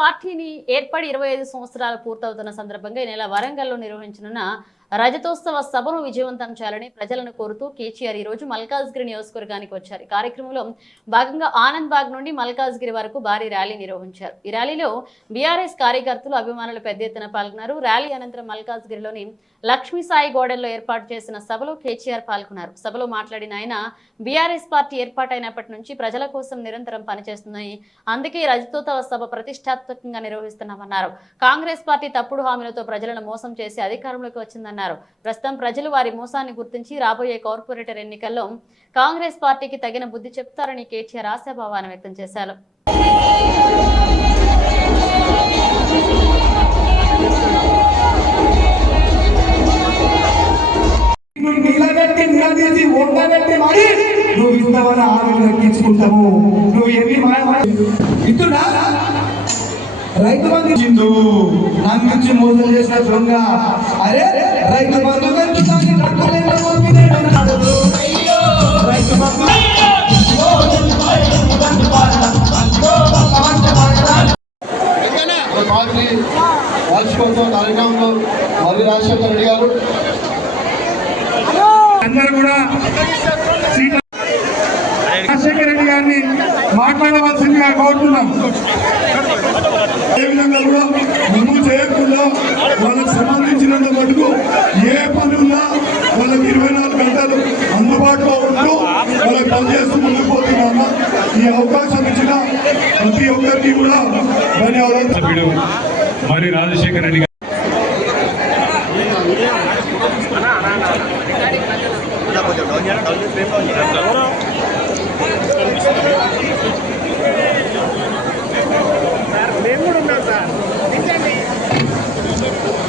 పార్టీని ఏర్పడి 25 సంవత్సరాలు పూర్తవుతున్న సందర్భంగా ఈ నెల వరంగల్లో నిర్వహించనున్న రజతోత్సవ సభను విజయవంతం చేయాలని ప్రజలను కోరుతూ కేసీఆర్ ఈ రోజు మల్కాజ్గిరి నియోజకవర్గానికి వచ్చారు. కార్యక్రమంలో భాగంగా ఆనంద్ బాగ్ నుండి మల్కాజ్గిరి వరకు భారీ ర్యాలీ నిర్వహించారు. ఈ ర్యాలీలో బీఆర్ఎస్ కార్యకర్తలు అభిమానులు పెద్ద ఎత్తున పాల్గొన్నారు. ర్యాలీ అనంతరం మల్కాజ్గిరిలోని లక్ష్మీసాయి గోడెల్లో ఏర్పాటు చేసిన సభలో కేసీఆర్ పాల్గొన్నారు. సభలో మాట్లాడిన ఆయన బీఆర్ఎస్ పార్టీ ఏర్పాటైనప్పటి నుంచి ప్రజల కోసం నిరంతరం పనిచేస్తుందని, అందుకే రజతోత్సవ సభ ప్రతిష్టాత్మకంగా నిర్వహిస్తున్నామన్నారు. కాంగ్రెస్ పార్టీ తప్పుడు హామీలతో ప్రజలను మోసం చేసి అధికారంలోకి వచ్చిందన్నారు. ప్రస్తుతం ప్రజలు వారి మోసాన్ని గుర్తించి రాబోయే కార్పొరేటర్ ఎన్నికల్లో కాంగ్రెస్ పార్టీకి తగిన బుద్ధి చెప్తారని కేసీఆర్ ఆశాభావాన్ని వ్యక్తం చేశారు. రైతు బంధు చిందు నాకు నుంచి మోసం చేసిన దొంగ అరే రైతు బంధు పార్టీ వార్షికోత్సవ కార్యక్రమంలో మరి రాజశేఖర రెడ్డి గారు అందరూ కూడా రాజశేఖర రెడ్డి గారిని మాట్లాడవలసిందిగా కోరుతున్నాం. ఏ విధంగా కూడా ముందు చేయకుండా వాళ్ళకి సంబంధించినంత మటుకు ఏ పనున్నా వాళ్ళకి 24 గంటలు అందుబాటులో ఉంటూ వాళ్ళకి పనిచేస్తూ ముందుకు పోతున్నామా. ఈ అవకాశం ఇచ్చిన ప్రతి ఒక్కరికి కూడా ధన్యవాదాలు. మరి రాజశేఖర రెడ్డి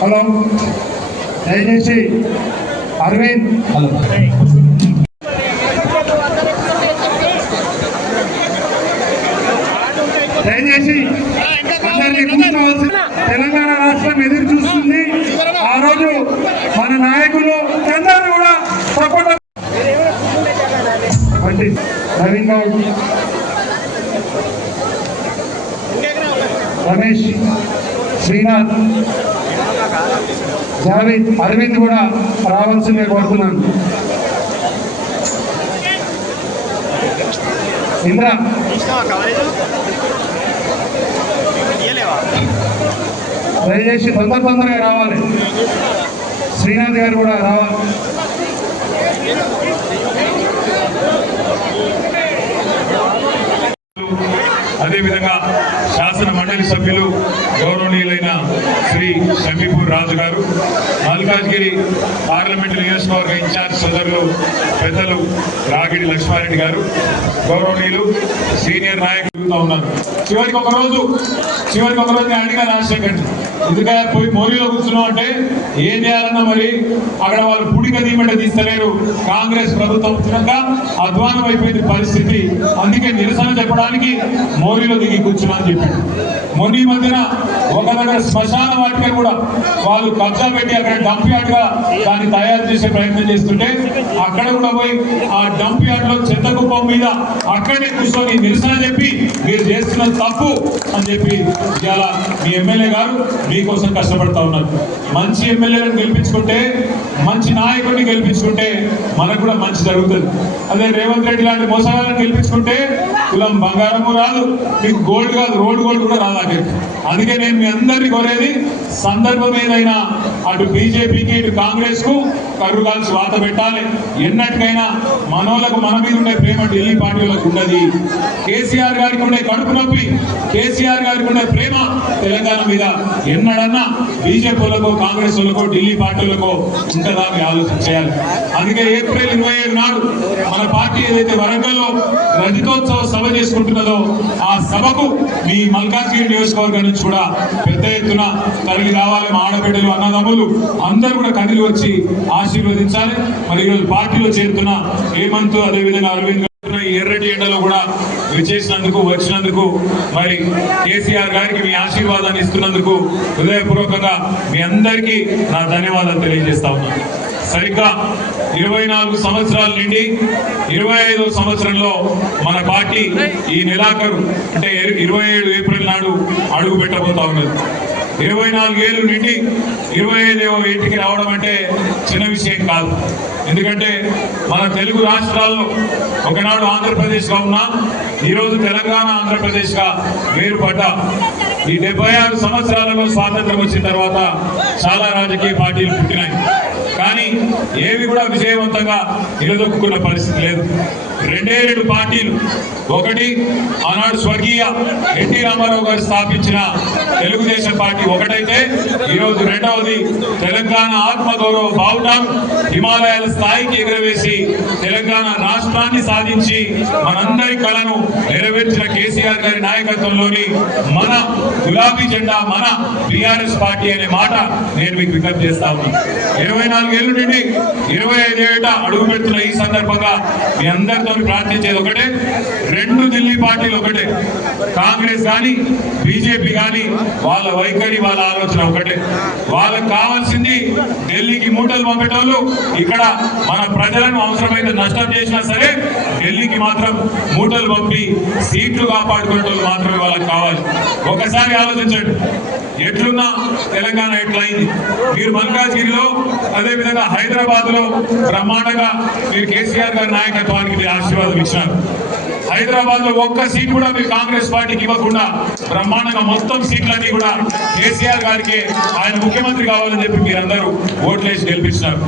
హలో, దయచేసి అరవింద్ దయచేసి అందరినీ కూర్చోవలసి. తెలంగాణ రాష్ట్రం ఎదురు చూస్తుంది. ఆ రోజు మన నాయకులు అందరూ కూడా సపోర్ట్ నవీన్ గౌడ్, రమేష్, శ్రీనాథ్, జావేద్, అరవింద్ కూడా రావాల్సిందే కోరుతున్నాను. ఇంద్ర దయచేసి తొందరగా రావాలి. శ్రీనాథ్ గారు కూడా రావాలి. అదేవిధంగా శాసన మండలి సభ్యులు గౌరవనీయులైన శ్రీ షమీపూర్ రాజు గారు, మల్కాజ్గిరి పార్లమెంటు నియోజకవర్గ ఇన్ఛార్జ్ సోదరులు పెద్దలు రాగిడి లక్ష్మారెడ్డి గారు, గౌరవనీయులు సీనియర్ నాయకులు ఉన్నారు. చివరికి ఒక రోజు నేను అడిగా రాజశేఖర్ ఎందుకయ్యా పోయి మోరీలో కూర్చున్నాం అంటే ఏం చేయాలన్నా మరి అక్కడ వాళ్ళు పుడిక తీయమంటే తీస్తలేరు. కాంగ్రెస్ ప్రభుత్వం వచ్చినాక అధ్వానం అయిపోయింది పరిస్థితి, అందుకే నిరసన చెప్పడానికి మోరీలో దిగి కూర్చున్నా అని చెప్పాడు. మొన్న ఈ మధ్యన ఒక దగ్గర శ్మశాన వాటిక కూడా వాళ్ళు కబ్జా పెట్టి అక్కడ డంప్ యార్డ్ గా దాన్ని తయారు చేసే ప్రయత్నం చేస్తుంటే అక్కడ కూడా పోయి ఆ డంప్ యార్డ్ లో చెత్త కుప్పం మీద అక్కడే కూర్చొని నిరసన చెప్పి మీరు చేస్తున్న తప్పు అని చెప్పి ఇవాళ మీ ఎమ్మెల్యే గారు మీకోసం కష్టపడతా ఉన్నారు. మంచి ఎమ్మెల్యేలను గెలిపించుకుంటే, మంచి నాయకుడిని గెలిపించుకుంటే మనకు కూడా మంచి జరుగుతుంది. అదే రేవంత్ రెడ్డి లాంటి మోసగాళ్ళని గెలిపించుకుంటే కులం బంగారము రాదు, మీకు గోల్డ్ కాదు రోడ్ గోల్డ్ కూడా రాదు. అందుకే నేను మీ అందరినీ కోరేది సందర్భం ఏదైనా అటు బీజేపీకి ఇటు కాంగ్రెస్ కు కర్రు కాల్చి వాత పెట్టాలి. ఎన్నటికైనా మనోళ్ళకు మన మీద ఉండే ప్రేమ ఢిల్లీ పార్టీలకు ఉండదు. కేసీఆర్ గారికి ఉండే కడుపు నొప్పి, కేసీఆర్ గారికి ఉండే ప్రేమ తెలంగాణ మీద ఎన్నడన్నా బీజేపీలకు కాంగ్రెస్ వాళ్ళకో ఢిల్లీ పార్టీలకో ఉంటుందా అని ఆలోచన చేయాలి. అందుకే ఏప్రిల్ 27 నాడు మన పార్టీ ఏదైతే వరంగల్లో రజతోత్సవ సభ చేసుకుంటున్నదో ఆ సభకు మీ మల్కాజ్గిరి నియోజకవర్గం నుంచి కూడా పెద్ద ఎత్తున తరలి రావాలి. మా ఆడబిడ్డలు అన్నదమ్ములు అందరూ కూడా కదిలి వచ్చి ఆశీర్వదించాలి. మరి ఈరోజు పార్టీలో చేరుతున్న హేమంత్, అదేవిధంగా అరవింద్ ఎర్రటి ఎండలో కూడా వచ్చినందుకు మరి కేసీఆర్ గారికి మీ ఆశీర్వాదాన్ని ఇస్తున్నందుకు హృదయపూర్వకంగా మీ అందరికీ నా ధన్యవాదాలు తెలియజేస్తా ఉన్నాను. సరిగ్గా 24 సంవత్సరాల నుండి 25వ సంవత్సరంలో మన పార్టీ ఈ నెలాఖరు అంటే 27 ఏప్రిల్ నాడు అడుగు పెట్టబోతా ఉన్నది. 24 ఏళ్ళ నుండి 25వ ఏటికి రావడం అంటే చిన్న విషయం కాదు. ఎందుకంటే మన తెలుగు రాష్ట్రాల్లో ఒకనాడు ఆంధ్రప్రదేశ్గా ఉన్నా ఈరోజు తెలంగాణ ఆంధ్రప్రదేశ్గా వేరుపడ్డ ఈ 76 సంవత్సరాలలో స్వాతంత్రం వచ్చిన తర్వాత చాలా రాజకీయ పార్టీలు పుట్టినాయి. కానీ ఏవి కూడా విజయవంతంగా నిలదొక్కున్న పరిస్థితి లేదు. రెండు పార్టీలు, ఒకటి ఆనాడు స్వర్గీయ ఎన్టీ రామారావు గారు స్థాపించిన తెలుగుదేశం పార్టీ ఒకటైతే, ఈరోజు రెండవది తెలంగాణ ఆత్మగౌరవ బావుటాం హిమాలయాల స్థాయికి ఎగరవేసి తెలంగాణ రాష్ట్రాన్ని సాధించి మనందరి కళను నెరవేర్చిన కేసీఆర్ గారి నాయకత్వంలోని మన గులాబీ జెండా మన బీఆర్ఎస్ పార్టీ అనే మాట నేను మీకు విజ్ఞప్తి చేస్తా ఉన్నాను. 24 ఏళ్ళ నుండి 25 ఏట అడుగు పెడుతున్న ఈ సందర్భంగా మీ అందరితో ప్రార్థించేది ఒకటే, రెండు ఢిల్లీ పార్టీలు ఒకటే. కాంగ్రెస్ కానీ బీజేపీ కానీ వాళ్ళ వైఖరి వాళ్ళ ఆలోచన ఒకటే. వాళ్ళకు కావాల్సింది ఢిల్లీకి మూటలు పంపేటోళ్ళు ఇక్కడ మన ప్రజలను అవసరమైన నష్టం చేసినా సరే ఢిల్లీకి మాత్రం మూటలు పంపి సీట్లు కాపాడుకునేటోళ్ళు మాత్రమే వాళ్ళకి కావాలి. ఒకసారి ఆలోచించండి, ఎట్లున్నా తెలంగాణ ఎట్లయింది. మీరు మల్కాజ్గిరిలో అదేవిధంగా హైదరాబాద్ లో బ్రహ్మాండంగా మీరు కేసీఆర్ గారి నాయకత్వానికి మీరు ఆశీర్వాదం ఇచ్చినారు. హైదరాబాద్ లో ఒక్క సీట్ కూడా మీరు కాంగ్రెస్ పార్టీకి ఇవ్వకుండా బ్రహ్మాండంగా మొత్తం సీట్లన్నీ కూడా కేసీఆర్ గారికి ఆయన ముఖ్యమంత్రి కావాలని చెప్పి మీరందరూ ఓట్లేసి గెలిపించినారు.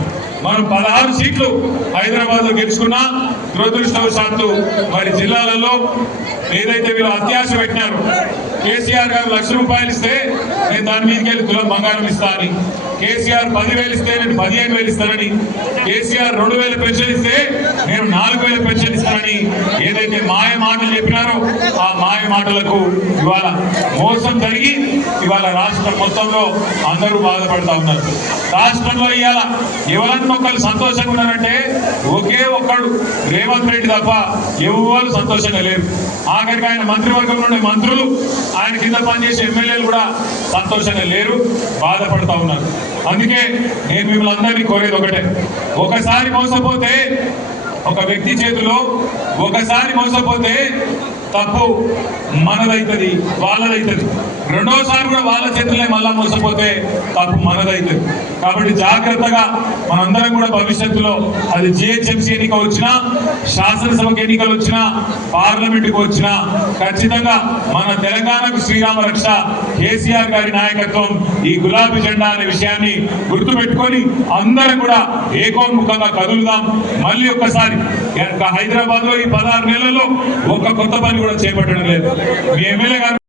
మనం 16 సీట్లు హైదరాబాద్ లో గెలుచుకున్నా దురదృష్టవశాత్తు మరి జిల్లాలలో ఏదైతే వీళ్ళు అత్యాశ పెట్టినారు, కేసీఆర్ గారు ₹1,00,000 ఇస్తే నేను దాని మీదకి వెళ్ళి తులం బంగారం ఇస్తా అని, కేసీఆర్ 10,000 ఇస్తే నేను 15,000 ఇస్తానని, కేసీఆర్ 2,000 పెన్షన్ ఇస్తే నేను 4,000 పెన్షన్ ఇస్తానని ఏదైతే మాయ మాటలు చెప్పినారో ఆ మాయ మాటలకు ఇవాళ మోసం జరిగి ఇవాళ రాష్ట్రం మొత్తంలో అందరూ బాధపడతా ఉన్నారు. రాష్ట్రంలో ఇవాళ ఎవరన్నా ఒకళ్ళు సంతోషంగా ఉన్నారంటే ఒకే ఒక్కడు రేవంత్ రెడ్డి తప్ప ఎవరు సంతోషంగా లేరు. ఆఖరికి ఆయన మంత్రివర్గంలో ఉండే మంత్రులు, ఆయన కింద పనిచేసే ఎమ్మెల్యేలు కూడా సంతోషంగా లేరు, బాధపడతా ఉన్నారు. అందుకే నేను మిమ్మల్ని అందరినీ కోరేది ఒకటే, ఒకసారి మోసపోతే ఒక వ్యక్తి చేతిలో ఒకసారి మోసపోతే తప్పు మనదైతుంది, వాళ్ళదైతుంది. రెండోసారి కూడా వాళ్ళ చేతులే మళ్ళా మోసపోతే తప్పు మనదైతుంది. కాబట్టి జాగ్రత్తగా మనందరం కూడా భవిష్యత్తులో అది జిహెచ్ఎంసీ ఎన్నిక వచ్చినా, శాసనసభకు ఎన్నికలు వచ్చినా, పార్లమెంటుకు వచ్చినా ఖచ్చితంగా మన తెలంగాణకు శ్రీరామ రక్ష కేసీఆర్ గారి నాయకత్వం, ఈ గులాబీ జెండా అనే విషయాన్ని గుర్తుపెట్టుకొని అందరం కూడా ఏకోన్ముఖంగా కదులుదాం. మళ్ళీ ఒక్కసారి హైదరాబాద్ లో ఈ 16 నెలల్లో ఒక కొత్త పని కూడా చేపట్టడం లేదు. మీ ఎమ్మెల్యే గారు